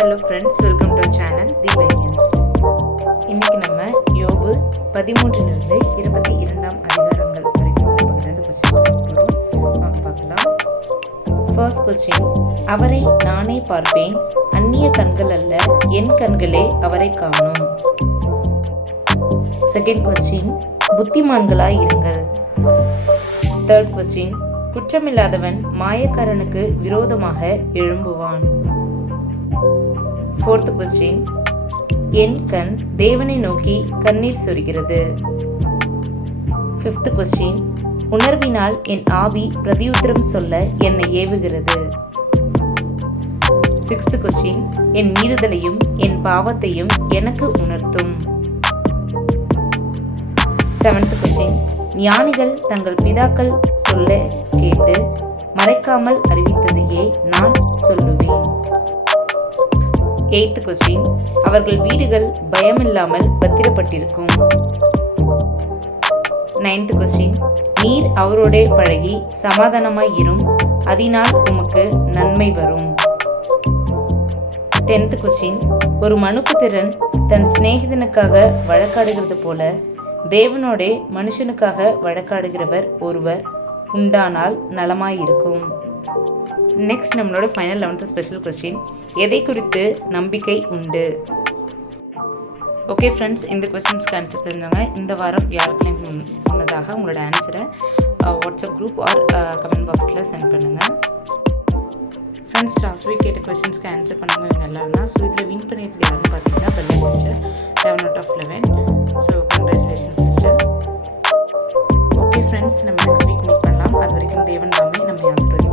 Hello friends, welcome to channel the லைனியன்ஸ். இன்றைக்கி நம்ம யோபு 13லிருந்து 22 அதிகாரங்கள் வரைக்கும் பகிர்ந்து கொஸ்டின்ஸ் பார்க்குறோம். வாங்க பார்க்கலாம். ஃபர்ஸ்ட் கொஸ்டின், அவரை நானே பார்ப்பேன், அந்நிய கண்கள் அல்ல, என் கண்களே அவரை காணும். செகண்ட் கொஸ்டின், புத்திமான்களாய் இருங்கள். தேர்ட் கொஸ்டின், குற்றமில்லாதவன் மாயக்காரனுக்கு விரோதமாக எழும்புவான். ஃபோர்த் கொஸ்டின், என் கண் தேவனை நோக்கி கண்ணீர் சொரிகிறது. ஃபிஃப்த் கொஸ்டின், உணர்வினால் என் ஆவி பிரதியுத்தரம் சொல்ல என்னை ஏவுகிறது. சிக்ஸ்த் கொஸ்டின், என் மீறுதலையும் என் பாவத்தையும் எனக்கு உணர்த்தும். செவன்த் கொஸ்டின், ஞானிகள் தங்கள் பிதாக்கள் சொல்ல கேட்டு மறைக்காமல் அறிவித்ததையே நான் சொல்லுவேன். எய்த் கொஸ்டின், அவர்கள் வீடுகள் பயமில்லாமல் பத்திரப்பட்டிருக்கும். நைன்த் கொஸ்டின், நீர் அவரோட பழகி சமாதானமாய் இரும், அதனால் உமக்கு நன்மை வரும். 10th கொஸ்டின், ஒரு மனுபுத்திரன் தன் சிநேகிதனுக்காக வழக்காடுகிறது போல தேவனோட மனுஷனுக்காக வழக்காடுகிறவர் ஒருவர் உண்டானால் நலமாயிருக்கும். நெக்ஸ்ட் நம்மளோட ஃபைனல் 11th ஸ்பெஷல் கொஸ்டின், எதை குறித்து நம்பிக்கை உண்டு? ஓகே ஃப்ரெண்ட்ஸ், இந்த கொஸ்டின்ஸ்க்கு ஆன்சர் தெரிஞ்சவங்க இந்த வாரம் வியாழக்கிழமை முன்னதாக உங்களோட ஆன்சரை வாட்ஸ்அப் குரூப் ஆர் கமெண்ட் பாக்ஸில் சென்ட் பண்ணுங்கள். ஃப்ரெண்ட்ஸ், லாஸ்ட் வீக் கேட்ட கொஸ்டின்ஸ்க்கு ஆன்சர் பண்ணாமல் இவங்க எல்லாருன்னா ஸோ இதில் வின் பண்ணியிருக்க யாருன்னு பார்த்தீங்கன்னா Bellen sister 11/11. So congratulation sister. Okay friends, நம்ம நெக்ஸ்ட் வீக் மீட் பண்ணலாம். அது வரைக்கும் தேவன் நாமே நம்ம ஆசீர்வதிப்பார்.